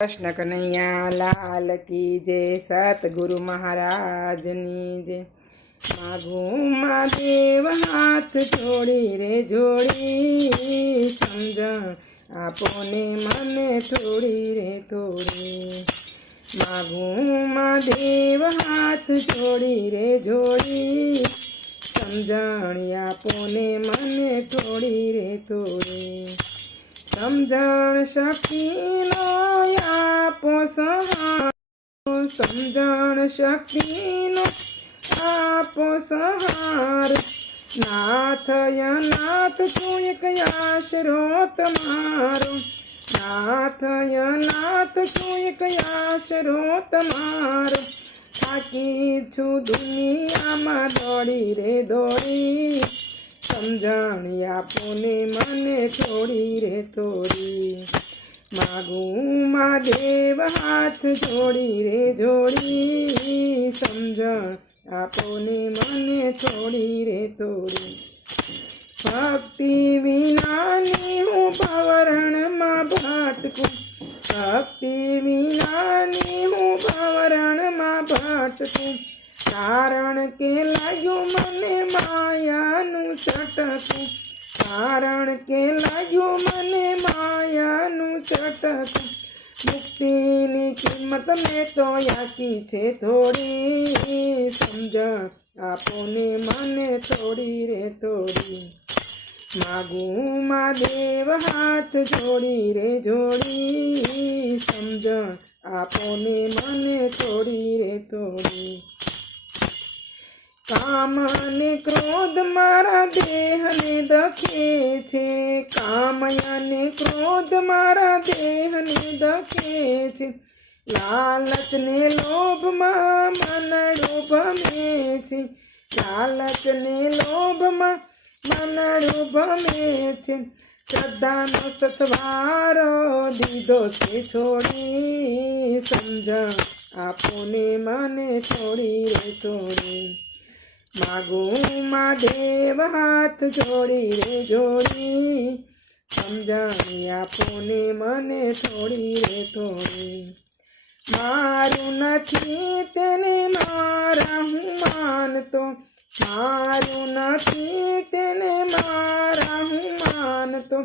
कृष्ण कन्हैया लाल की जय। सतगुरु महाराजनी जय। मागू महादेव हाथ जोड़ी रे जोड़ी, समझण आपने मन थोड़ी रे थोड़ी। मागू महादेव हाथ जोड़ी रे जोड़ी, समझण आपने मन थोड़ी रे थोड़ी। समझण शक्तिनो आपो सहारो, समझण शक्तिनो आपो सहारो। नाथ नाथ तू एक आશरो तमारो, नाथ नाथ तू एक आशरो तमारो। थाकी छू दुनिया में दौड़ी रे दौड़ी, समझण आपने मन थोड़ी रे थोड़ी। मागू महादेव हाथ जोड़ी रे जोड़ी, समझण आपने मन थोड़ी रे थोड़ी। भक्ति विनानी हूँ भवरण में भटकूं, भक्ति विनानी हूँ भवरण में भटकूं। कारण के लाग्यो मने मायानु चटकू, कारण के लाग्यो मने मायानु चटकू। मुक्तिनी किंमत में तो याकी छे थोड़ी, समझण आपने मन थोड़ी रे थोड़ी। मागू महादेव हाथ जोड़ी रे जोड़ी, समझण आपने मन थोड़ी रे थोड़ी। काम ने क्रोध मारा देह ने दखे छे, काम ने क्रोध मारा देह ने दखे छे। लालच ने लोभ में मनडो भमे छे, लालच ने लोभ में मनडो भमे छे। श्रद्धा नो सतवारो दीधो छे छोड़ी, समझण आपने मन थोड़ी रे थोड़ी। मागू महादेव हाथ जोड़ी रे जोड़ी, समझण आपने मन थोड़ी रे थोड़ी। मारू नथी तेने मारा हूँ मानतो, मारू नथी तेने मारा हूँ मानतो।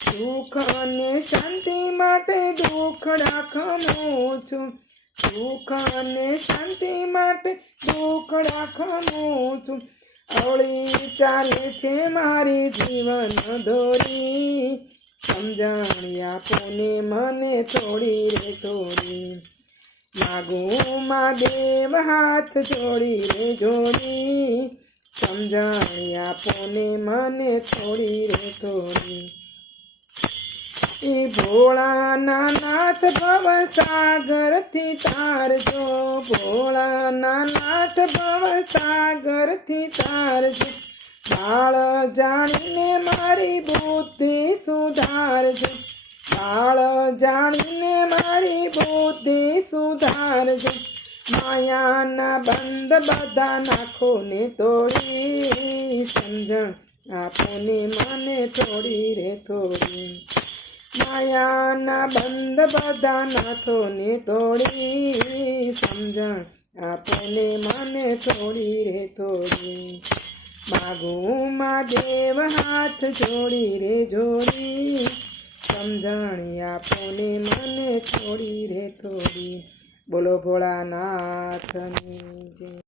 सुख ने शांति माटे दुखड़ा खमूं छुं, सुख ने शांति माटे दुखड़ा खमूं छुं। अवળી ચાલે છે મારી જીવન દોરી, સમજણ આપને મને થોડી રે થોડી। માગું મહાદેવ હાથ જોડી રે જોડી, સમજણ આપને મને થોડી રે થોડી। એ ભોળાના નાથ ભવ સાગર થી તારજો, ભોળાના નાથ ભવ સાગર થી તારજો। બાળ જાણીને મારી બુદ્ધિ સુધારજો, બાળ જાણીને મારી બુદ્ધિ સુધારજો। માયાના બંધ બધા નાખો ને તોડી, સમજણ આપને મને થોડી રે થોડી। માયાના બંધ બધા નાથો ને તોડી, સમજણ આપને મને થોડી રે થોડી। માગું મહાદેવ હાથ જોડી રે જોડી, સમજણ આપને મને થોડી રે થોડી। બોલો ભોળાનાથની જય।